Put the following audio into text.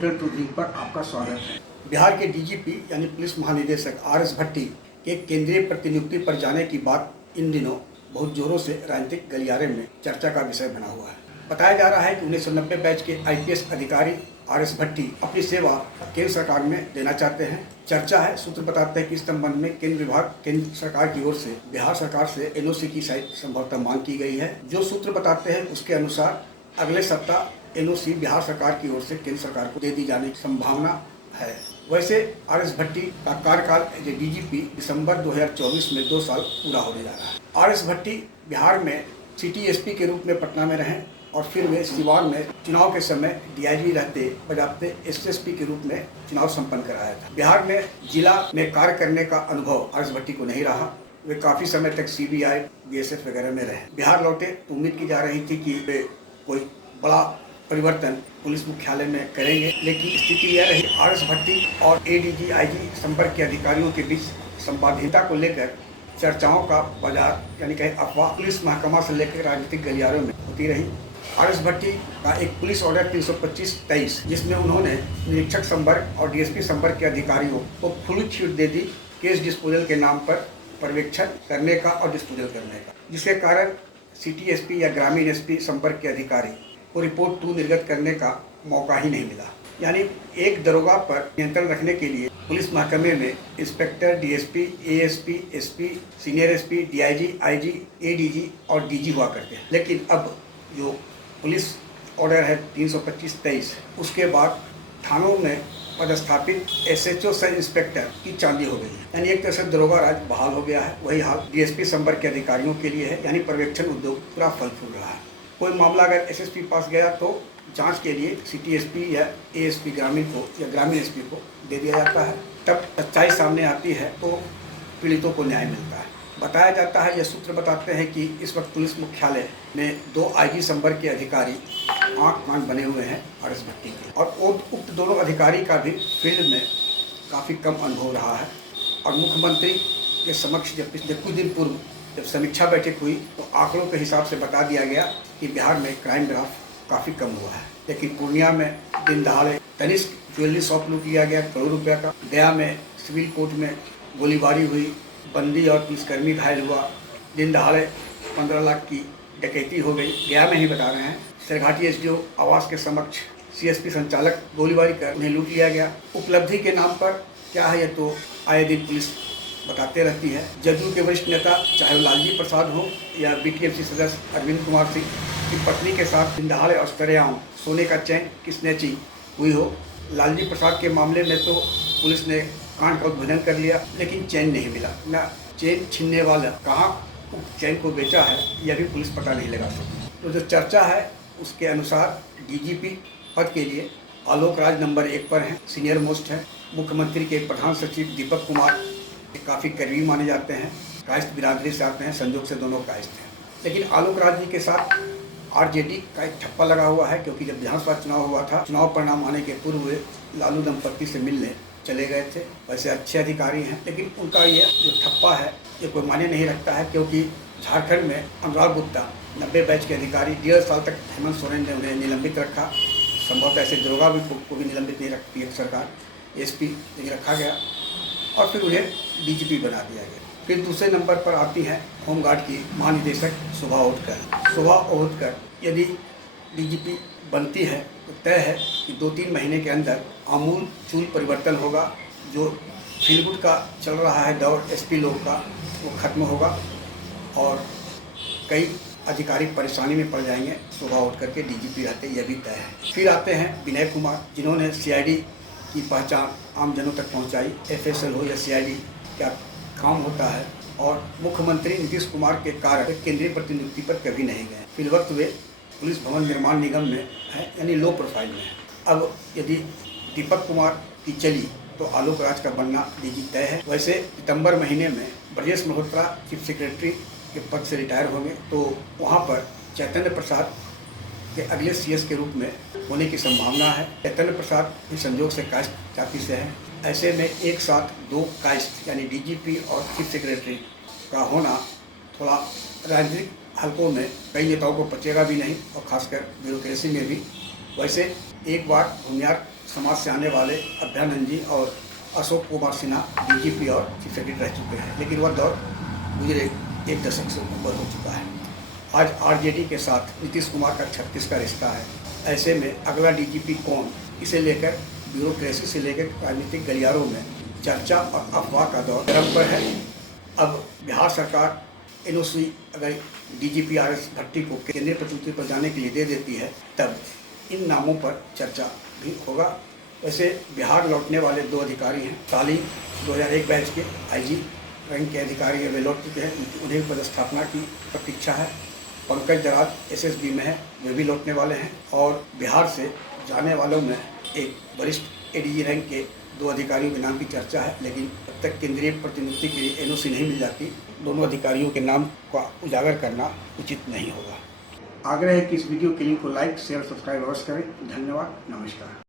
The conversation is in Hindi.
कंप्यूटर टूरिज्म पर आपका स्वागत है। बिहार के डीजीपी यानी पुलिस महानिदेशक आर.एस. भट्टी के केंद्रीय प्रतिनियुक्ति पर जाने की बात इन दिनों बहुत जोरों से राजनीतिक गलियारे में चर्चा का विषय बना हुआ है। बताया जा रहा है कि 1990 बैच के आईपीएस अधिकारी आर.एस. भट्टी अपनी सेवा केंद्र सरकार में देना चाहते हैं। चर्चा है, सूत्र बताते हैं कि इस संबंध में केंद्र सरकार की ओर से बिहार सरकार से एनओसी की शायद संभवतः मांग की गई है। जो सूत्र बताते हैं उसके अनुसार अगले सप्ताह एनओसी बिहार सरकार की ओर से केंद्र सरकार को दे दी जाने की संभावना है। वैसे आर.एस. भट्टी का कार्यकाल डीजीपी दिसंबर 2024 में 2 साल पूरा होने जा रहा है। आर.एस. भट्टी बिहार में सिटी एसपी के रूप में पटना में रहे और फिर वे सिवान में चुनाव के समय डीआईजी रहते बजाते एसएसपी के रूप में चुनाव संपन्न कराया था। बिहार में जिला में कार्य करने का अनुभव आर.एस. भट्टी को नहीं रहा। वे काफी समय तक सीबीआई, बीएसएफ वगैरह में रहे। बिहार लौटे तो उम्मीद की जा रही थी कि वे कोई बड़ा परिवर्तन पुलिस मुख्यालय में करेंगे, लेकिन स्थिति यह रही आर.एस. भट्टी और एडीजी आईजी संपर्क के अधिकारियों के बीच संवादहीनता को लेकर चर्चाओं का बाजार यानी कहीं अफवाह पुलिस महकमा से लेकर राजनीतिक गलियारों में होती रही। आर.एस. भट्टी का एक पुलिस ऑर्डर 325/23 जिसमें उन्होंने निरीक्षक संपर्क और डीएसपी संपर्क के अधिकारियों को खुली छूट दे दी केस डिस्पोजल के नाम पर पर्यवेक्षण करने का और डिस्पोजल करने का, जिसके कारण सिटी एसपी या ग्रामीण एसपी संपर्क के अधिकारी को रिपोर्ट 2 निर्गत करने का मौका ही नहीं मिला। यानी एक दरोगा पर नियंत्रण रखने के लिए पुलिस महकमे में inspector, DSP, ASP, SP, senior SP, DIG, IG, ADG और डीजी हुआ करते हैं। लेकिन अब जो पुलिस ऑर्डर है 325/23 उसके बाद थानों में पदस्थापित एसएचओ सब इंस्पेक्टर की चांदी हो गई है। यानी एक तरह से दरोगा राज बहाल हो गया है। वही हाल डीएसपी संपर्क के अधिकारियों के लिए है। यानी पर्यवेक्षण उद्योग पूरा फल फूल रहा है। कोई मामला अगर एसएसपी पास गया तो जांच के लिए सिटी एसपी या एएसपी ग्रामीण को या ग्रामीण एसपी को दे दिया जाता है। तब सच्चाई सामने आती है तो पीड़ितों को न्याय मिलता है। बताया जाता है, यह सूत्र बताते हैं कि इस वक्त पुलिस मुख्यालय में 2 आईजी संपर्क के अधिकारी आँख कान बने हुए हैं आर.एस. भट्टी के, और उक्त दोनों अधिकारी का भी फील्ड में काफ़ी कम अनुभव रहा है। और मुख्यमंत्री के समक्ष जब कुछ दिन पूर्व जब समीक्षा बैठक हुई तो आंकड़ों के हिसाब से बता दिया गया कि बिहार में क्राइम ग्राफ काफ़ी कम हुआ है। लेकिन पूर्णिया में दिन दहाड़े तनिष्क ज्वेलरी शॉप लूट लिया गया करोड़ रुपये का, गया में सिविल कोर्ट में गोलीबारी हुई, बंदी और पुलिसकर्मी घायल हुआ, दिन दहाड़े 15 लाख की डकैती हो गई। गया में ही बता रहे हैं, सरघाटी एसडीओ आवास के समक्ष सीएसपी संचालक गोलीबारी कर उन्हें लूट लिया गया। उपलब्धि के नाम पर क्या है, यह तो आए दिन पुलिस बताते रहती है। जदयू के वरिष्ठ नेता चाहे वो लालजी प्रसाद हो या बीटीएमसी सदस्य अरविंद कुमार सिंह की पत्नी के साथ दिन दहाड़े और सरेआम सोने का चैन की स्नैचिंग हुई हो। लालजी प्रसाद के मामले में तो पुलिस ने कांड का उद्भेदन कर लिया, लेकिन चैन नहीं मिला। न चैन छीनने वाला कहाँ चैन को बेचा है यह भी पुलिस पता नहीं लगा सकती। तो जो चर्चा है उसके अनुसार डीजीपी पद के लिए आलोक राज नंबर 1 पर हैं, सीनियर मोस्ट है। मुख्यमंत्री के प्रधान सचिव दीपक कुमार काफ़ी करीबी माने जाते हैं, कायस्थ बिरादरी से आते हैं, संजोग से दोनों कायस्थ हैं। लेकिन आलोक राज जी के साथ आरजेडी का एक ठप्पा लगा हुआ है, क्योंकि जब विधानसभा चुनाव हुआ था, चुनाव परिणाम आने के पूर्व वे लालू दंपत्ति से मिलने चले गए थे। वैसे अच्छे अधिकारी हैं, लेकिन उनका ये जो ठप्पा है ये कोई मायने नहीं रखता है, क्योंकि झारखंड में अनुराग गुप्ता 90 बैच के अधिकारी 1.5 साल तक हेमंत सोरेन ने उन्हें निलंबित रखा। संभवतः ऐसे दरोगा भी को भी निलंबित नहीं रखती है सरकार, एसपी लेकिन रखा गया और फिर उन्हें डीजीपी बना दिया गया। फिर दूसरे नंबर पर आती है होमगार्ड की महानिदेशक शोभा ओहोतकर यदि डीजीपी बनती है तो तय है कि 2-3 महीने के अंदर आमूल चूल परिवर्तन होगा। जो फीलगुड का चल रहा है दौर एसपी लोग का वो खत्म होगा और कई अधिकारी परेशानी में पड़ जाएंगे शोभा ओहोतकर के डीजीपी रहते, यह भी तय है। फिर आते हैं विनय कुमार, जिन्होंने सीआईडी की पहचान आम जनों तक पहुंचाई। एफएसएल हो या सीआईडी क्या काम होता है, और मुख्यमंत्री नीतीश कुमार के कारण केंद्रीय प्रतिनियुक्ति पर कभी नहीं गए। फिलवक्त वे पुलिस भवन निर्माण निगम में है, यानी लो प्रोफाइल में है। अब यदि दीपक कुमार की चली तो आलोक राज का बनना डीजी तय है। वैसे सितंबर महीने में ब्रजेश मल्होत्रा चीफ सेक्रेटरी के पद से रिटायर होंगे, तो वहाँ पर चैतन्य प्रसाद के अगले सीएस के रूप में होने की संभावना है। चैतन्य प्रसाद इस संजोग से कायस्थ जाति से हैं। ऐसे में एक साथ 2 कायस्थ यानी डीजीपी और चीफ सेक्रेटरी का होना थोड़ा राजनीतिक हलकों में कई नेताओं को पचेगा भी नहीं, और खासकर ब्यूरोक्रेसी में भी। वैसे एक बार भूमियार समाज से आने वाले अभ्यानंद जी और अशोक कुमार सिन्हा डीजीपी और चीफ सेक्रेटरी रह चुके हैं, लेकिन वह दौर गुजरे एक दशक से ऊपर हो चुका है। आज आरजेडी के साथ नीतीश कुमार का 36 का रिश्ता है। ऐसे में अगला डीजीपी कौन, इसे लेकर ब्यूरोक्रेसी से लेकर राजनीतिक गलियारों में चर्चा और अफवाह का दौर चरम पर है। अब बिहार सरकार एनओसी अगर डीजीपी आरएस भट्टी को केंद्रीय प्रतिनियुक्ति पर जाने के लिए दे देती है, तब इन नामों पर चर्चा भी होगा। वैसे बिहार लौटने वाले 2 अधिकारी हैं। ताली 2001 बैच के आईजी रैंक के अधिकारी हैं, वे लौट चुके हैं, उन्हें पदस्थापना की प्रतीक्षा है। पंकज दराज एसएसबी में है, वे भी लौटने वाले हैं। और बिहार से जाने वालों में एक वरिष्ठ एडीजी रैंक के 2 अधिकारियों के नाम की चर्चा है, लेकिन अब तक केंद्रीय प्रतिनियुक्ति के लिए एनओसी नहीं मिल जाती, दोनों अधिकारियों के नाम का उजागर करना उचित नहीं होगा। आग्रह है कि इस वीडियो के लिंक को लाइक, शेयर, सब्सक्राइब अवश्य करें। धन्यवाद, नमस्कार।